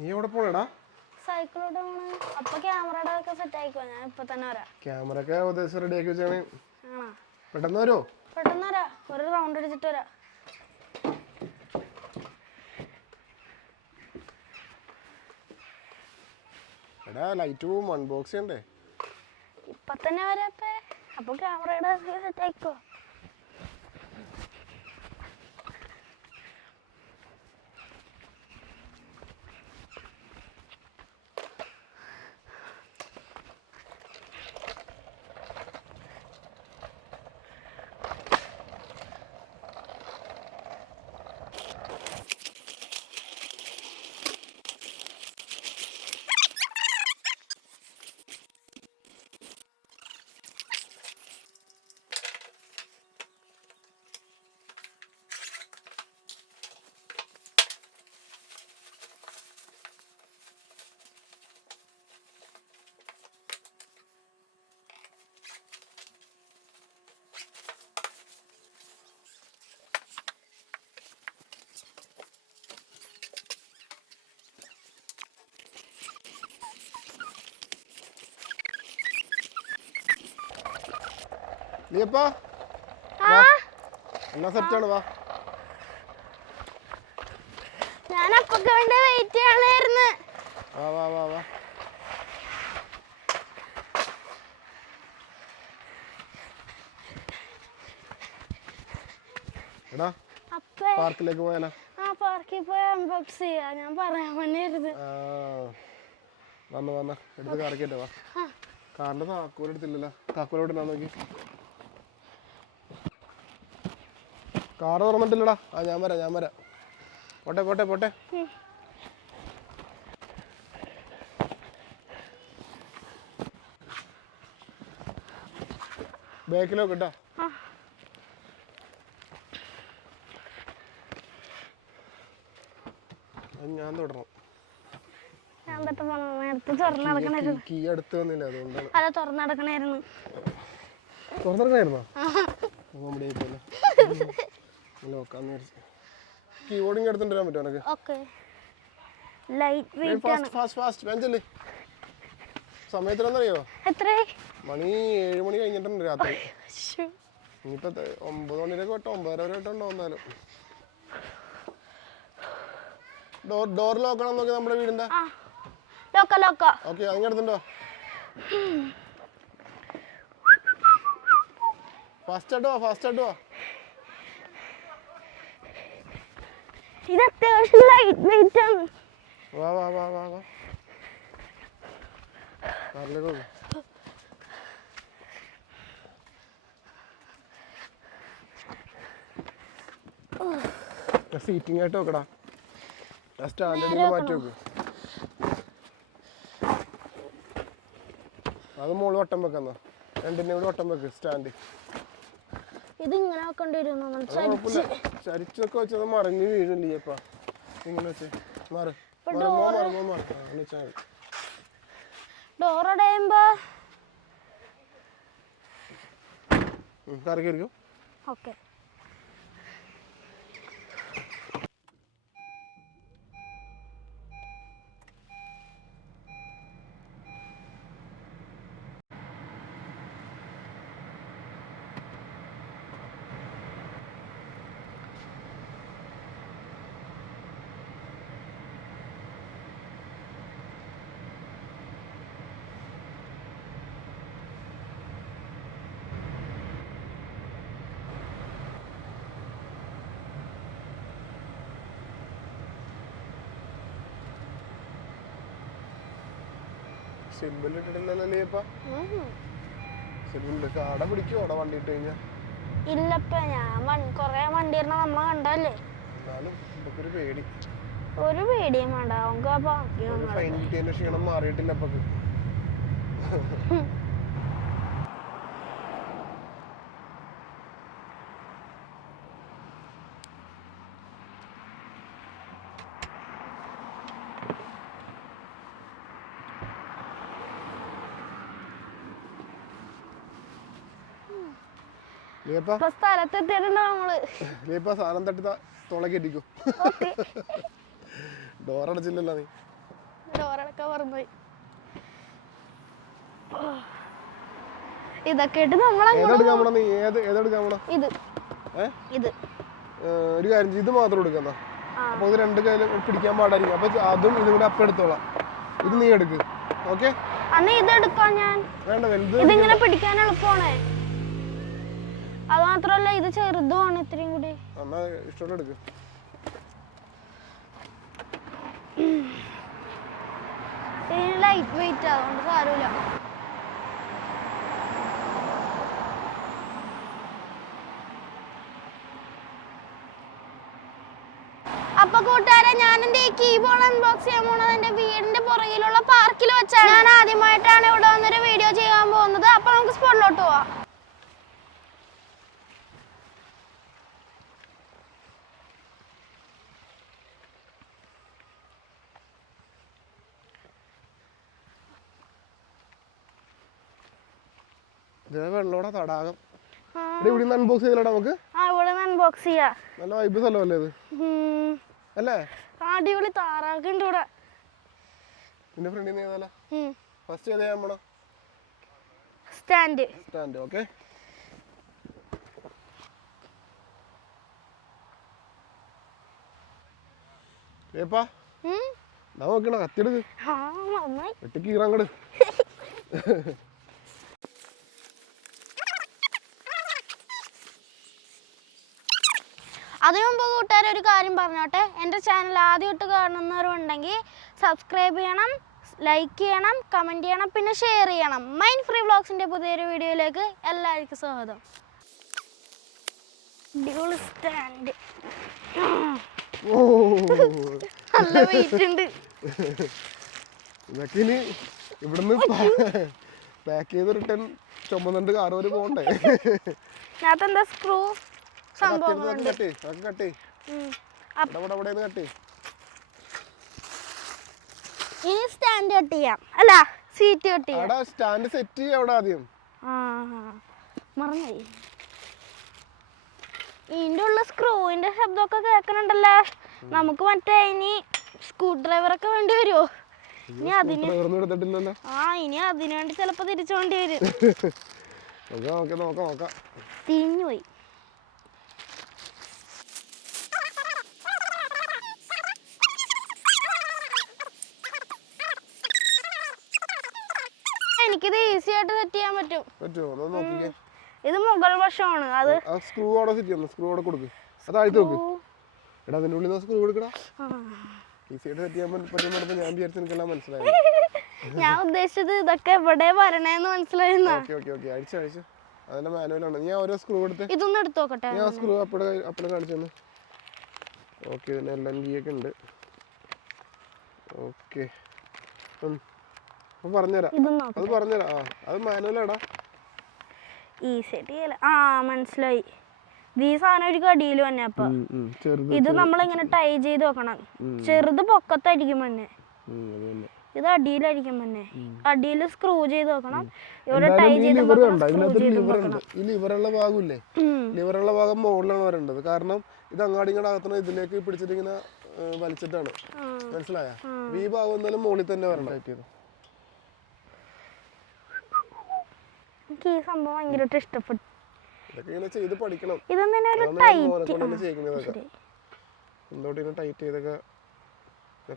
നീ എവിടെ പോണേടാ? സൈക്കിളോട്ട് പോണ്. അപ്പൊ ക്യാമറയുടെ ഒക്കെ സെറ്റ് ആയിക്കോ. ഞാൻ ഇപ്പൊ തന്നെ വരാം. ക്യാമറ ഒക്കെ ഏകദേശം റെഡി ആക്കി വെച്ചാണ്. ആണോ? പെട്ടെന്ന് വരുമോ? പെട്ടെന്ന് വരാം. ഒരു റൗണ്ട് അടിച്ചിട്ട് വരാം. എടാ ലൈറ്റ് പോവും, അൺബോക്സ് ചെയ്യണ്ടേ? ഇപ്പൊ തന്നെ വരാപ്പേ. അപ്പൊ ക്യാമറയുടെ സെറ്റ് ആയിക്കോ. നീപ്പാ എന്നാ സെറ്റാണ്. വാ, ഞാൻ അപ്പൊക്കെ വേണ്ടി വെയിറ്റ് ചെയ്യണായിരുന്നു. വാ വാ വാ വാ. എടാ പാർക്കിലേക്ക് പോയാലോ? പാർക്കിൽ പോയി അൺബോക്സ് ചെയ്യാ. ഞാൻ പറയാൻ വേണ്ടിയായിരുന്നു. വന്ന് വന്ന എടുത്ത് കാറിക്കട്ടെ. വാ. കാറിന്റെ താക്കോൽ എടുത്തില്ലല്ലോ. താക്കോലോട് നോക്കി. കാറ് തുറന്നിട്ടില്ലടാ. ഞാൻ വരാം. പോട്ടെ. ബാക്കിലോട്ട് കേട്ടോ. ഞാൻ തുടരണം. കീ അടുത്ത് വന്നില്ല, അതുകൊണ്ടാണ്. അല്ല, തുറന്നടക്കണായിരുന്നു. തുറന്നിറങ്ങായിരുന്നോ? കീബോർഡിങ് എടുത്തിട്ട് വരാൻ പറ്റുമോ എനിക്ക്? സമയത്തിനെന്നറിയോ? മണി 7 മണി കഴിഞ്ഞിട്ടുണ്ട് രാത്രി. ഇനിയിപ്പോ 9 മണിയിലേക്ക് വിട്ടോ, 9:30 വരെ വിട്ടോ വന്നാലും. ഡോർ ലോക്കണം നോക്കി നമ്മുടെ വീടിന്റെ. ഓക്കെ, അതിനടുത്തുണ്ടോ? ഫാസ്റ്റ് ആയിട്ട് വാ. ഇത് അത്യാവശ്യം ലൈറ്റ് വെയിറ്റ് ആണ്. വാ കാറിലേക്ക് പോകും. സീറ്റിംഗ് ആയിട്ട് നോക്കടാ. സ്റ്റാൻഡേർഡിൽ മാറ്റി വെക്കും. അത് മോള് വട്ടം വെക്കുന്ന രണ്ടിനെ കൂടി വട്ടം വെക്ക്. സ്റ്റാൻഡ് ഇത് ഇങ്ങനെ വെക്കേണ്ടി വരും. ചരിച്ചൊക്കെ വെച്ചത് മറിഞ്ഞ് വീഴില്ലേ? അപ്പ ഇങ്ങനെ വെച്ച് മാറി. ഡോറടയുമ്പോ കറക്കിയിരിക്കും. ഓക്കെ. സിമ്പിൾ ഇട്ടിട്ടില്ലല്ലേ? സിമ്പിൾ കാട പിടിക്കുവോ അവിടെ വണ്ടി ഇട്ട് കഴിഞ്ഞാ? ഇല്ലപ്പ, ഞാൻ കൊറേ വണ്ടി ഇരുന്ന നമ്മളെ കണ്ടല്ലേ. എന്നാലും നമുക്കൊരു പേടി. ഒരു പേടിയും വേണ്ട. ഫൈൻ കിട്ടിയതിന്റെ ക്ഷീണം മാറിയിട്ടില്ല അപ്പൊക്ക്. സ്ഥലത്തെത്തിയിട്ടുണ്ടോ നമ്മള്? സാധനം തട്ടി തുളക്കെത്തിക്കോ. ഡോറടച്ചില്ലല്ലോ നീ. ഡോറടക്ക മറന്നുപോയി. ഇതൊക്കെ ഇട്ട് നമ്മളെ ഇത് ഒരു കാര്യം ഇത് മാത്രം എടുക്കുന്ന അപ്പൊ ഇത് രണ്ട് കയ്യിലും പിടിക്കാൻ പാടായിരിക്കും. അപ്പൊ അതും ഇതും കൂടെ അപ്പം എടുത്തോളാം. ഇത് നീ എടുക്ക്. ഓക്കെ അന്ന് ഇത് എടുക്കാം ഞാൻ. വേണ്ട വലുത് ഇതിങ്ങനെ പിടിക്കാൻ എളുപ്പമാണ്. അത് മാത്രല്ല ഇത് ചെറുതുമാണ് ഇത്രയും കൂടി. എന്നാ ഇഷ്ടമുള്ള എടുക്ക്. ലൈറ്റ് വെയിറ്റ് അതുകൊണ്ട് സാരമില്ല. അപ്പൊ കൂട്ടുകാരെ, ഞാൻ എന്റെ ഈ കീബോർഡ് അൺബോക്സ് ചെയ്യാൻ പോണത് എന്റെ വീടിന്റെ പുറകിലുള്ള പാർക്കിൽ വെച്ചാണ്. ഞാൻ ആദ്യമായിട്ടാണ് ഇവിടെ വന്നൊരു വീഡിയോ ചെയ്യാൻ പോകുന്നത്. അപ്പൊ നമുക്ക് സ്പോട്ടിലോട്ട് പോവാം. വെള്ളോടെ തടാകം ഇവിടെ അൺബോക്സ് ചെയ്തില്ലടാ നമുക്ക്. ഇവിടെ അൺബോക്സ് ചെയ്യാം. നല്ല വൈബ് സ്ഥലമല്ലേ ഇത് അല്ലേ? അടിപൊളി താറാക്കുണ്ട് ഇവിടെ. നിന്റെ ഫ്രണ്ടിൽ നിന്ന് ഏതാ ഫസ്റ്റ് ഏതാ ഞാൻ പോണം? സ്റ്റാൻഡ്. ഓക്കെ. ഏപ്പാ നോക്കണ കത്തിയെടുക്ക്. വെട്ടിക്ക് കീറാങ്ങട്. അതിനു മുമ്പ് കൂട്ടുകാരെ ഒരു കാര്യം പറഞ്ഞോട്ടെ. എൻ്റെ ചാനൽ ആദ്യമായിട്ട് കാണുന്നവരുണ്ടെങ്കിൽ സബ്സ്ക്രൈബ് ചെയ്യണം, ലൈക്ക് ചെയ്യണം, കമൻറ്റ് ചെയ്യണം, പിന്നെ ഷെയർ ചെയ്യണം. മൈൻഡ് ഫ്രീ വ്ളോഗ്സിൻ്റെ പുതിയൊരു വീഡിയോയിലേക്ക് എല്ലാവർക്കും സ്വാഗതം. അടിപൊളി സ്റ്റാൻഡ്. നല്ല വെയിറ്റ് ഉണ്ട്. ഇതൊക്കെ ഇനി ഇവിടുന്ന് പാക്ക് ചെയ്ത് റിട്ടേൺ ചുമന്നുണ്ട് കാർ വരെ പോകണ്ടേ? എന്താ സ്ക്രൂ സംഭവം. ഇനി സ്റ്റാൻഡ് കട്ട് ചെയ്യാം. അല്ല, സീറ്റ് കട്ട് ചെയ്യാം. സ്റ്റാൻഡ് സെറ്റ് ചെയ്യാം അവിടെ ആദ്യം. മറന്നുപോയി. ഇതിന്റെ ഉള്ള സ്ക്രൂവിന്റെ ശബ്ദമൊക്കെ കേൾക്കണുണ്ടല്ലോ. നമുക്ക് മറ്റേ ഇനി സ്ക്രൂ ഡ്രൈവറൊക്കെ വേണ്ടി വരുമോ? ഇനി അതിന് ഇനി അതിനു വേണ്ടി ചിലപ്പോ തിരിച്ചോണ്ടി വരും. തിരിഞ്ഞുപോയി. എനിക്കിത് ഈസി ആയിട്ട് സെറ്റ് ചെയ്യാൻ പറ്റും. ഇത് മുകൾ വശമാണ്. അത് സ്ക്രൂ അവിടെ സെറ്റ് ചെയ്യണം. സ്ക്രൂ അവിടെ കൊടുക്ക്. അതായത് നോക്ക്. എടാ അതിന്റെ ഉള്ളിൽ നിന്ന് സ്ക്രൂ കൊടുക്കടാ. ഈസി ആയിട്ട് സെറ്റ് ചെയ്യാൻ പറ്റും. ഞാൻ വിചാരിച്ചു എനിക്കെല്ലാം മനസ്സിലായി. ഞാൻ ഉദ്ദേശിച്ചത് ഇതൊക്കെ എവിടെ വരണേന്ന് മനസ്സിലായിരുന്ന. അഴിച്ചു അതിന്റെ മാനുവലാണ്. ഞാൻ ഓരോ സ്ക്രൂ എടുത്ത് ഇതൊന്നും എടുത്തു നോക്കട്ടെ. ഞാൻ സ്ക്രൂ അപ്പടെ കാണിച്ചു. ഓക്കെ, ഇതിന് എല്ലാം കീ ഒക്കെ ഉണ്ട്. ഓക്കെ, പറഞ്ഞുതരാം. അത് പറഞ്ഞുതരാം. അത് മാനുവലാടാ. മനസ്സിലായി. ഈ സാധനം ഒരു കടിയിൽ തന്നെ. അപ്പൊ ഇത് നമ്മളിങ്ങനെ ടൈ ചെയ്ത് വെക്കണം. ചെറുത് പൊക്കത്തായിരിക്കും തന്നെ, ഇത് അടിയിലായിരിക്കും തന്നെ. അടിയിൽ സ്ക്രൂ ചെയ്ത് വെക്കണം. ഇവിടെ ടൈ ചെയ്ത് ലിവറുള്ള ഭാഗമില്ലേ, ലിവറുള്ള ഭാഗം മുകളിലാണ് വരേണ്ടത്. കാരണം ഇത് അങ്ങാടി ഇങ്ങോട്ട് അകത്തുന്ന ഇതിലേക്ക് പിടിച്ചിട്ട് ഇങ്ങനെ വലിച്ചിട്ടാണ്. മനസ്സിലായ? ഈ ഭാഗം എന്തായാലും മുകളിൽ തന്നെ വരണം. എനിക്ക് ഈ സംഭവം ഭയങ്കരമായിട്ട് ഇഷ്ടപ്പെട്ടു. ചെയ്ത് പഠിക്കണം.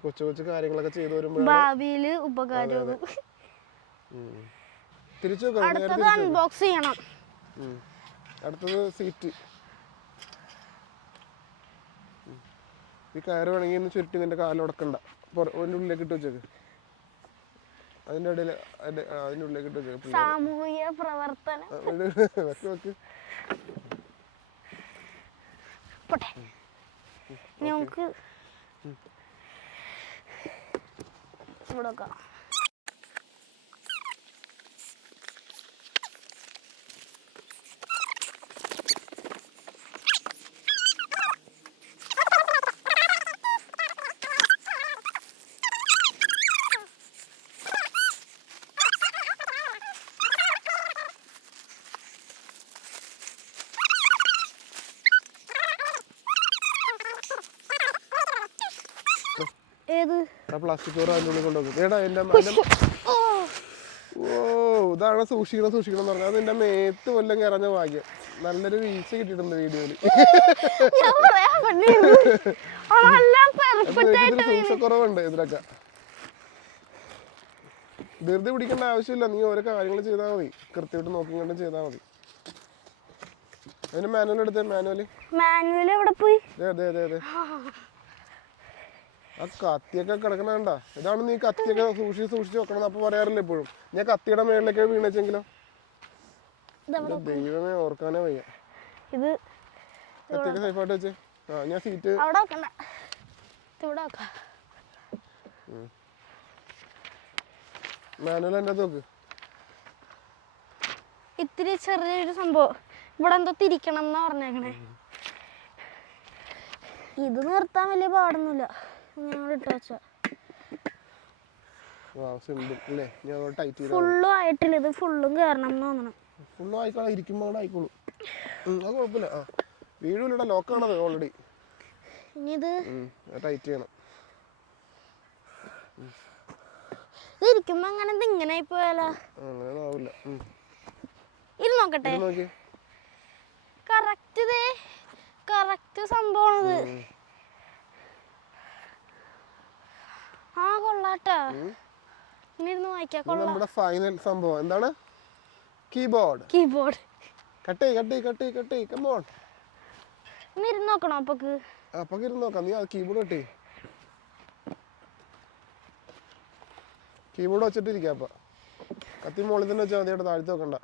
കൊച്ചു കൊച്ചു കാര്യങ്ങളൊക്കെ ചെയ്തു വരുമ്പോൾ ഭാവിയില് ഉപകാരവും. അൺബോക്സ് ചെയ്യണം. അടുത്തത് സീറ്റ്. ഈ കയറ് വേണമെങ്കിൽ ചുരുട്ടി നിന്റെ കാലുടക്കണ്ട. അതിൻ്റെ ഉള്ളിലേക്ക് ഇട്ട് വെച്ചേക്ക്. അതിന്റെ ഇടയിൽ അതിന്റെ ഉള്ളിലേക്ക് ഇട്ട് വെച്ചേക്ക്. സാമൂഹിക പ്രവർത്തനം. നമുക്ക് ഇവിടെ വെക്കാം. ഏത് പ്ലാസ്റ്റിക് കവർ അതിൻ്റെ ഉള്ളിൽ കൊണ്ടുവന്നു ഏടാ എൻ്റെ ഓ ഓ ഇതാണ് സൂക്ഷിക്കണം എന്ന് പറഞ്ഞാൽ അത് എൻ്റെ മേത്ത് കൊല്ലം കയറഞ്ഞ ഭാഗ്യം നല്ലൊരു വീഴ്ച കിട്ടിയിട്ടുണ്ട് വീഡിയോയിൽ ഞാൻ പറയാൻ പറ്റില്ല. അതെല്ലാം perfect ആയിട്ട് സൂക്ഷിക്കുറവുണ്ട് ഇതിലൊക്കെ ധൃതി പിടിക്കേണ്ട ആവശ്യമില്ല നീ ഓരോ കാര്യങ്ങൾ ചെയ്താൽ മതി കൃത്യമായിട്ട് നോക്കി കണ്ടും ചെയ്താൽ മതി അതിന് മാനുവൽ എടുത്തേ മാനുവൽ എവിടെ പോയി അതെ അതെ അതെ ആ കത്തിയൊക്കെ കിടക്കണണ്ട ഇതാണ് നീ കത്തിയൊക്കെ സൂക്ഷിച്ച് വെക്കണം അപ്പൊ പറയാറില്ല എപ്പോഴും ഞാൻ കത്തിയുടെ മേളിലേക്ക് വീണേച്ചെങ്കിലോ ദൈവമേ ഓർക്കാനേ വയ്യ ഇത് കത്തിയൊക്കെ സേഫായിട്ട് വെച്ചേ ആ ഞാൻ സീറ്റ് അവിടെ വെക്കണ്ട ഇവിടെ വെക്കാം മാനുവൽ എൻ്റെ നോക്ക് ഇത്തിരി ചെറിയൊരു സംഭവം ഇവിടെ എന്തോ തിരിക്കണം എന്നാ പറഞ്ഞേക്കണേ ഇത് നിർത്താൻ വലിയ പാടൊന്നുമില്ല ഞങ്ങൾ ഇട്ട് വെച്ച ഫുള്ളും ആയിട്ടില്ല ഇത് ഫുള്ളും കയറണം എന്ന് തോന്നണം ഫുള്ളും ആയിക്കോളാം ഇരിക്കുമ്പോൾ ആയിക്കോളൂ അത് കുഴപ്പമില്ല ആ വീഴുമില്ലടാ ലോക്കാണത് ഓൾറെഡി ഇനി ഇത് ടൈറ്റ് ചെയ്യണം ഇത് ഇരിക്കുമ്പോ അങ്ങനെ ഇങ്ങനെ പോയാലോ അങ്ങനെ ആവില്ല ഇത് നോക്കട്ടെ കറക്റ്റ് സംഭവമാണിത് ആ കൊള്ളാട്ടാ ഇനി ഇരുന്ന് വായിക്കാം കൊള്ളാം നമ്മുടെ ഫൈനൽ സംഭവം എന്താണ് കീബോർഡ് കട്ട് കം ഓൺ ഇനി ഇരുന്ന് നോക്കണോ അപ്പൊക്ക് ഇരുന്ന് നോക്കാം നീ കീബോർഡ് കട്ട് കീബോർഡ് വെച്ചിട്ടിരിക്കാം അപ്പൊ കത്തി മുകളിൽ തന്നെ വെച്ചാൽ മതി താഴ്ത്തി വെക്കണ്ട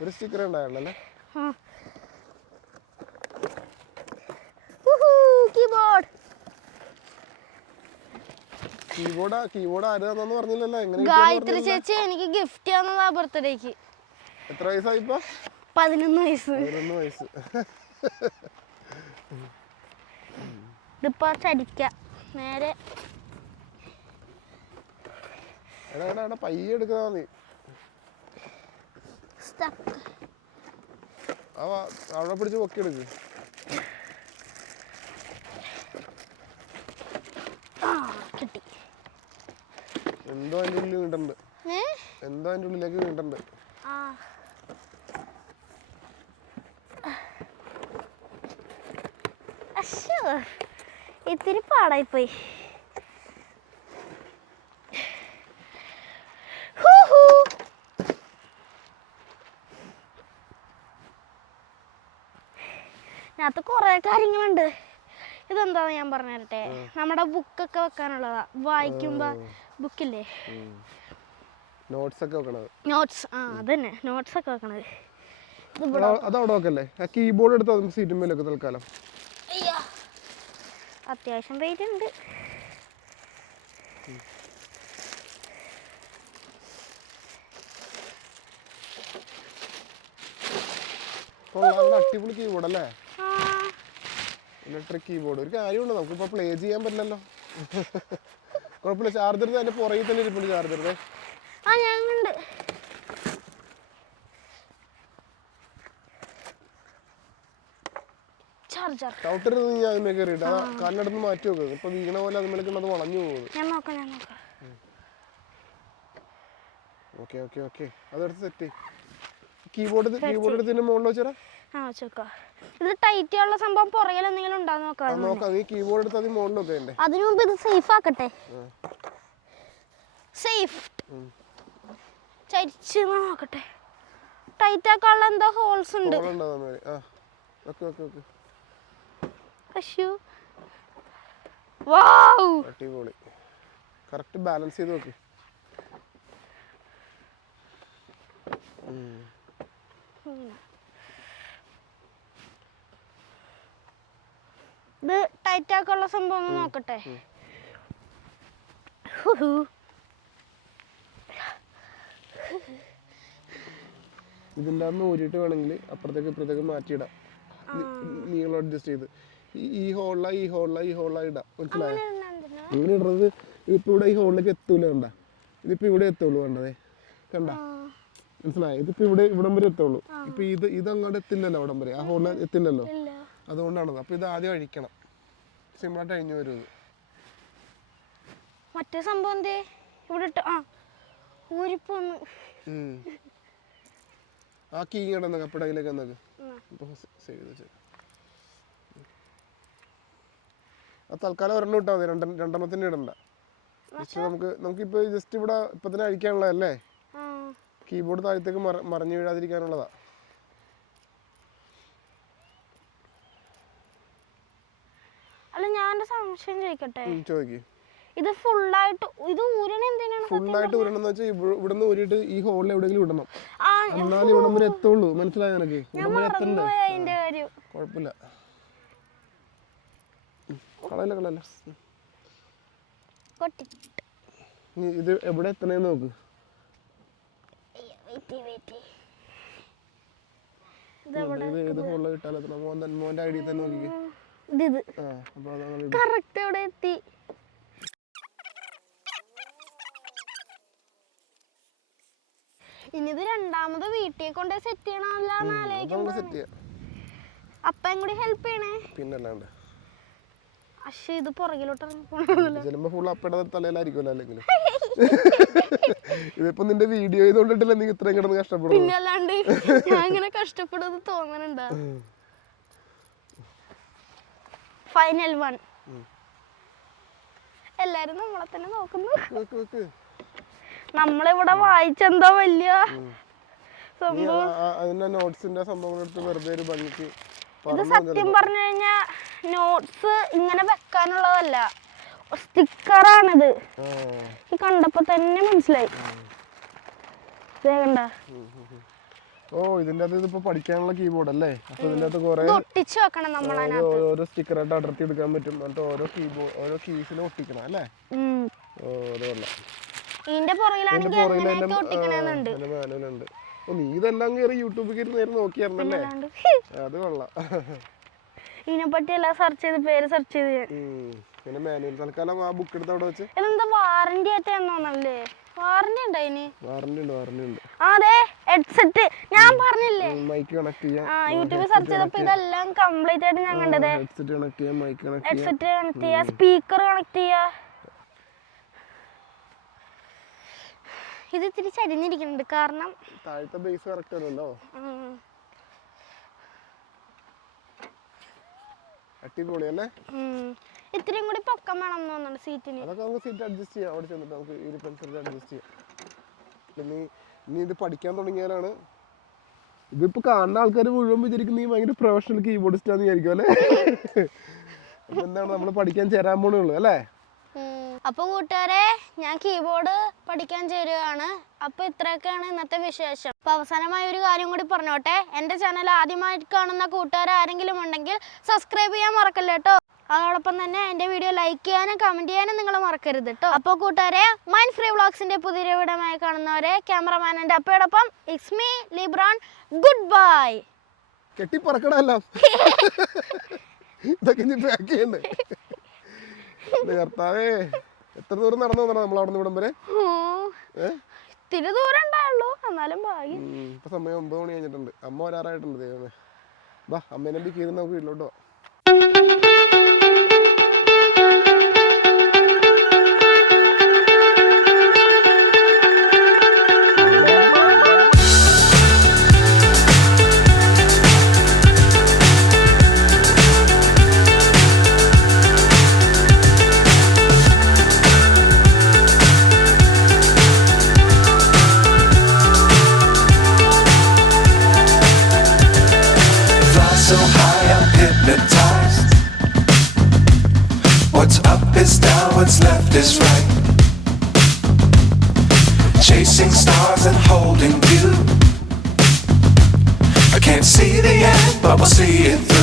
ഒരു സ്റ്റിക്കർ ഉണ്ടായിരുന്നല്ലേ കീബോർഡ് ആരാന്ന് പറഞ്ഞില്ലല്ലോ എങ്ങനെ ഗായത്രി ചേച്ചി എനിക്ക് ഗിഫ്റ്റ് തന്നതാ ബർത്ത്ഡേക്ക് എത്ര വയസ്സായി ഇപ്പൊ 11 വയസ്സ് ഇതിപ്പോ ചടിക്ക നേരെ പയ്യെ എടുക്കാ നീ അവിടെ പിടിച്ച് പൊക്കി എടുക്ക് കിട്ടി എന്തോ അതിന്റെ ഉള്ളിൽ വീണ്ടുണ്ട് എന്തോ അതിന്റെ ഉള്ളിലേക്ക് വീണ്ടുണ്ട് ഇത്തിരി പാടായിപ്പോയി ഇതിനകത്ത് കുറെ കാര്യങ്ങളുണ്ട് ഇതെന്താന്ന് ഞാൻ പറഞ്ഞു തരട്ടെ നമ്മുടെ ബുക്കൊക്കെ വെക്കാനുള്ളതാ വായിക്കുമ്പോ ബുക്കില്ലേ നോട്ട്സ് ഒക്കെ വെക്കണത് നോട്ട്സ് അതന്നെ നോട്ട്സ് ഒക്കെ വെക്കണത് അതവിടെ വെക്കല്ലേ കീബോർഡ് എടുത്ത് സീറ്റുമേലൊക്കെ തൽക്കാലം അത്യാവശ്യം വെയിറ്റ് ഉണ്ട് അടിപൊളി കീബോർഡ് അല്ലേ ഇലക്ട്രിക് കീബോർഡ് ഒരു കാര്യമുണ്ട് നമുക്കിപ്പോ പ്ലേ ചെയ്യാൻ പറ്റില്ലല്ലോ കുഴപ്പമില്ല ചാർജർ അതിന്റെ പുറകിൽ തന്നെ ഇരിപ്പുണ്ട് ചാർജറിന്റെ ചവിട്ടരുത് നീ അതിന്മേൽ കയറിയിട്ട് ആ കാലിനടുത്ത് മാറ്റി വെക്കുക ഇപ്പൊ വീണ പോലെ അതിന്മേലേക്ക് അത് വളഞ്ഞു പോകുന്നത് ഓക്കെ അതെടുത്ത് സെറ്റ് കീബോർഡ് എടുത്തതിന്റെ മുകളിൽ വെച്ചാ ഇത് ടൈറ്റ് ഉള്ള സംഭവം പുറകിൽ എന്തെങ്കിലും ഉണ്ടാവും നോക്കാം നീ കീബോർഡ് എടുത്ത് അതിന് മുകളിൽ വെക്കണ്ടേ അതിനു മുമ്പ് ഇത് സേഫ് ആക്കട്ടെ സേഫ് ചരിച്ച് നോക്കട്ടെ ടൈറ്റ് ആക്കാനുള്ള എന്താ ഹോൾസ് ഉണ്ട് അടിപൊളി കറക്റ്റ് ബാലൻസ് ചെയ്ത് നോക്ക് ഇത് ടൈറ്റ് ആക്കാനുള്ള സംഭവം ഒന്ന് നോക്കട്ടെ ഇതിൻ്റെ അന്ന് ഊരിയിട്ട് വേണമെങ്കിൽ അപ്പുറത്തേക്ക് ഇപ്പുറത്തേക്ക് മാറ്റിയിടാം നീളം അഡ്ജസ്റ്റ് ചെയ്ത് ഈ ഹോളിലായി ഇടാം മനസ്സിലായോ ഇങ്ങനെ ഇടുന്നത് ഇതിപ്പോ ഇവിടെ ഈ ഹോളിലേക്ക് എത്തൂല കണ്ട ഇതിപ്പോ ഇവിടെ എത്തുള്ളൂ വേണ്ടതേ കണ്ട മനസ്സിലായോ ഇതിപ്പോ ഇവിടം വരെ എത്തുള്ളൂ ഇപ്പൊ ഇത് അങ്ങോട്ട് എത്തില്ലല്ലോ അവിടം വരെ ആ ഹോളിൽ എത്തില്ലല്ലോ അതുകൊണ്ടാണത് അപ്പൊ ഇത് ആദ്യം അഴിക്കണം സിമ്പിളായിട്ട് അഴിഞ്ഞു വരും ഇത്. മറ്റേ സംഭവം എന്തേ ഇവിടെ ഇട്ട് ഊരിപ്പോന്ന്. ആ കീ ഇങ്ങോട്ട് കപ്പടയിലേക്ക് എന്നൊക്കെ ആ തൽക്കാലം ഒരെണ്ണം ഇട്ടാൽ മതി, രണ്ടെണ്ണത്തിന് ഇടണ്ട. ജസ്റ്റ് നമുക്കിപ്പോ ജസ്റ്റ് ഇവിടെ ഇപ്പൊ തന്നെ അഴിക്കാനുള്ളതല്ലേ, കീബോർഡ് താഴത്തേക്ക് മറിഞ്ഞു വീഴാതിരിക്കാനുള്ളതാ. അല്ല ഞാൻ സംശയം ചോദിക്കട്ടെ, ചോദിക്ക്. ഇത് ഫുള്ളായിട്ട് ഇത് ഊരണം എന്തിനാണ്? ഫുള്ളായിട്ട് ഊരണമെന്ന് വെച്ചാൽ ഇവിടുന്ന് ഊരിയിട്ട് ഈ ഹോളിൽ എവിടെയെങ്കിലും ഇടണം, എന്നാലും ഇവിടം വരെ എത്തുള്ളൂ. മനസ്സിലായോ നിനക്ക്? ഇവിടം വരെ എത്തണ്ടേ? കുഴപ്പമില്ല, കളയല്ല. ഇത് എവിടെ എത്തണേന്ന് നോക്ക്. ഇത് ഹോളിൽ കിട്ടാലോ, മോന്റെ ഐഡിയ തന്നെ നോക്കിക്കേ. കറക്റ്റ് എവിടെ എത്തി? ഇനിത് രണ്ടാമത് വീട്ടിൽ കൊണ്ട് സെറ്റ് ചെയ്യണമല്ലോ. അപ്പൻ കൂടി ഹെൽപ്പ് ചെയ്യണേ. പിന്നല്ലാണ്ട് പക്ഷെ ഇത് പുറകിലോട്ട് ചിലപ്പോ ഫുൾ അപ്പയുടെ തലയിലായിരിക്കുമല്ലോ. അല്ലെങ്കിൽ ഇതിപ്പോ നിന്റെ വീഡിയോ ചെയ്തോണ്ടിട്ടില്ല നീ ഇത്രയും കിടന്ന് കഷ്ടപ്പെടും. പിന്നല്ലാണ്ട് ഞാൻ ഇങ്ങനെ കഷ്ടപ്പെടുന്നത് തോന്നണുണ്ടാ. Final one. എല്ലാരും നമ്മളെ തന്നെ നോക്കുന്നു. നമ്മളിവിടെ വായിച്ചെന്തോ വലിയ ഇത് സത്യം പറഞ്ഞു കഴിഞ്ഞാ നോട്ട്സ് ഇങ്ങനെ വെക്കാനുള്ളതല്ല, സ്റ്റിക്കറാണിത്. ഈ കണ്ടപ്പോ തന്നെ മനസ്സിലായി. ഓ ഇതിന്റെ അകത്ത് ഇതിപ്പോ പഠിക്കാനുള്ള കീബോർഡ് അല്ലേ? അപ്പൊ ഇതിന്റെ അകത്ത് കുറെ ഒട്ടിച്ചു വെക്കണം നമ്മൾ. ഓരോ സ്റ്റിക്കറായിട്ട് അടർത്തി എടുക്കാൻ പറ്റും. എന്നിട്ട് ഓരോ കീസിലും ഒട്ടിക്കണം അല്ലേ? ഓ അതല്ല, ഇതിന്റെ പുറകിലാണെങ്കിൽ ഒട്ടിക്കണമെന്നുണ്ട്. നീ ഇതെല്ലാം കയറി യൂട്യൂബിൽ കയറി നേരെ നോക്കിയായിരുന്നല്ലേ? അത് കൊള്ളാം. ഇതിനെപ്പറ്റി എല്ലാം സെർച്ച് ചെയ്ത് പേര് സെർച്ച് ചെയ്ത് പിന്നെ മാനുവൽ തൽക്കാലം ആ ബുക്ക് എടുത്ത് അവിടെ വെച്ച്. ഇതെന്താ വാറന്റി ആയിട്ടാന്നോന്നല്ലേ? വാറന്റി ഉണ്ട് അതിന്? വാറന്റി ഉണ്ട്. അതെ, ഹെഡ്സെറ്റ് ഞാൻ പറഞ്ഞില്ലേ, മൈക്ക് കണക്ട് ചെയ്യാം. യൂട്യൂബിൽ സെർച്ച് ചെയ്തപ്പോ ഇതെല്ലാം കംപ്ലീറ്റ് ആയിട്ട് ഞാൻ കണ്ടത്. ഹെഡ്സെറ്റ് കണക്ട് ചെയ്യാം, മൈക്ക് കണക്ട് ചെയ്യാം, സ്പീക്കർ കണക്ട് ചെയ്യാ. ഇത് ഇത്തിരി ചരിഞ്ഞിരിക്കുന്നുണ്ട് കാരണം താഴത്തെ ബേസ് കറക്റ്റ് അല്ലല്ലോ. അടിപൊളിയല്ലേ? ഇത്രയും കൂടി പൊക്കം വേണം തോന്നുന്നുണ്ട് സീറ്റിന്. അതൊക്കെ നമുക്ക് സീറ്റ് അഡ്ജസ്റ്റ് ചെയ്യാം. അവിടെ ചെന്നിട്ട് നമുക്ക് ഈ പെൻസിൽ അഡ്ജസ്റ്റ് ചെയ്യാം. നീ ഇത് പഠിക്കാൻ തുടങ്ങിയാലാണ്. ഇതിപ്പോ കാണുന്ന ആൾക്കാർ മുഴുവൻ വിചാരിക്കും നീ ഭയങ്കര പ്രൊഫഷണൽ കീബോർഡിസ്റ്റാന്ന് വിചാരിക്കും അല്ലേ? അപ്പൊ എന്താണ് നമ്മൾ പഠിക്കാൻ ചേരാൻ പോണേ ഉള്ളൂ അല്ലേ? അപ്പൊ കൂട്ടുകാരെ, ഞാൻ കീബോർഡ് പഠിക്കാൻ ചേരുകയാണ്. അപ്പൊ ഇത്രയൊക്കെയാണ് ഇന്നത്തെ വിശേഷം. അപ്പൊ അവസാനമായ ഒരു കാര്യം കൂടി പറഞ്ഞോട്ടെ, എന്റെ ചാനൽ ആദ്യമായിട്ട് കാണുന്ന കൂട്ടുകാർ ആരെങ്കിലും ഉണ്ടെങ്കിൽ സബ്സ്ക്രൈബ് ചെയ്യാൻ മറക്കല്ല കേട്ടോ. അതോടൊപ്പം തന്നെ എന്റെ വീഡിയോ ലൈക്ക് ചെയ്യാനും കമന്റ് ചെയ്യാനും നിങ്ങൾ മറക്കരുത് കേട്ടോ. അപ്പോൾ കൂട്ടുകാരെ, മൈൻഡ് ഫ്രീ വ്ളോഗ്സിന്റെ പുതിയൊരു വീഡിയോയുമായി കാണുന്നവരെ ക്യാമറമാൻ എന്റെ അപ്പയോടൊപ്പം ഇറ്റ്സ് മീ ലിബ്രാൻ. Good bye. കെട്ടിപ്പറക്കണല്ലോ ഇതൊക്കെ ഇനി പാക്ക് ചെയ്യണ്ടേ? കർത്താവേ, എത്ര ദൂരം നടന്നു നമ്മൾ അവിടെ നിന്ന് ഇവിടം വരെ? ഇത്തിരി ദൂരം ഉണ്ടാവുള്ളൂ, എന്നാലും ഭാഗ്യം. ഇപ്പൊ സമയം 9 മണി കഴിഞ്ഞിട്ടുണ്ട്. അമ്മ വരാറായിട്ടുണ്ട്. ദൈവമേ, വാ അമ്മേനെ കീറി നമുക്ക് വീട്ടിലോട്ടോ. So high I'm hypnotized. What's up is down, what's left is right. Chasing stars and holding you. I can't see the end, but we'll see it through.